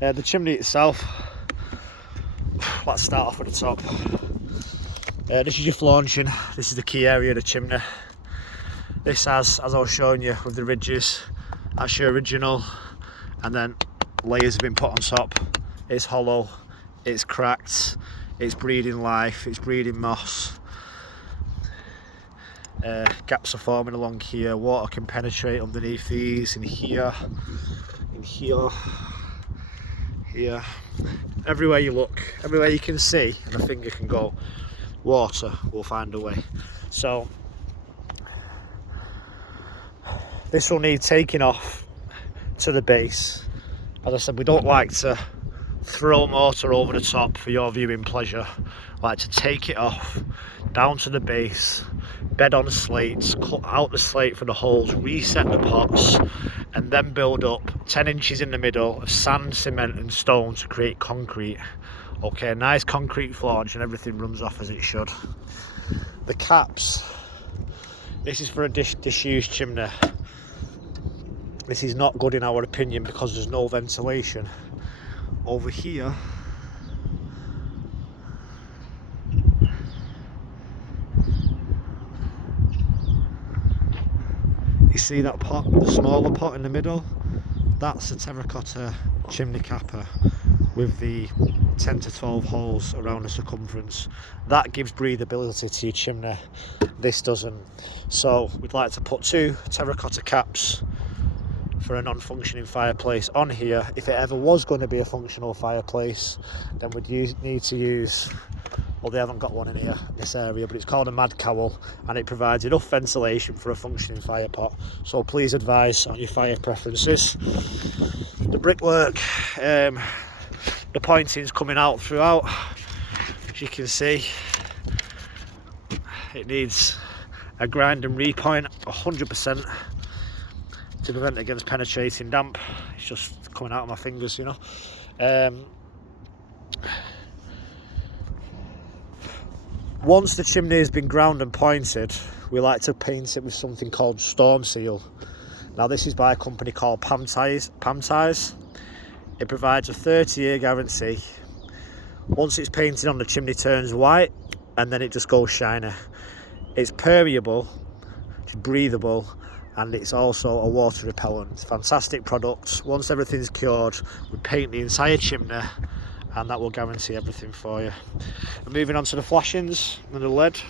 The chimney itself, let's start off at the top. This is your flaunching. This is the key area of the chimney. This has, as I was showing you with the ridges, that's your original, and then layers have been put on top. It's hollow, it's cracked, it's breeding life, it's breeding moss. Gaps are forming along here, water can penetrate underneath these, in here, here. Everywhere you look, everywhere you can see and a finger can go, water will find a way. So this will need taking off to the base. As I said, we don't like to throw mortar over the top for your viewing pleasure. I like to take it off down to the base, bed on slates, cut out the slate for the holes, reset the pots, and then build up 10 inches in the middle of sand, cement and stone to create concrete. Okay, nice concrete flaunch and everything runs off as it should. The caps, this is for a disused chimney. This is not good in our opinion because there's no ventilation. Over here, you see that pot, the smaller pot in the middle? That's a terracotta chimney capper with the 10 to 12 holes around the circumference. That gives breathability to your chimney. This doesn't. So we'd like to put 2 terracotta caps for a non-functioning fireplace on here. If it ever was going to be a functional fireplace, then we'd need to use, well, they haven't got one in here, this area, but it's called a mad cowl, and it provides enough ventilation for a functioning fire pot. So please advise on your fire preferences. The brickwork, the pointing's coming out throughout. As you can see, it needs a grind and repoint 100% to prevent against penetrating damp. It's just coming out of my fingers, you know. Once the chimney has been ground and pointed, we like to paint it with something called Storm Seal. Now this is by a company called Pam Ties. It provides a 30-year guarantee. Once it's painted on, the chimney turns white and then it just goes shiny. It's permeable, it's breathable, and it's also a water repellent. Fantastic products. Once everything's cured, we paint the entire chimney and that will guarantee everything for you. And moving on to the flashings and the lead.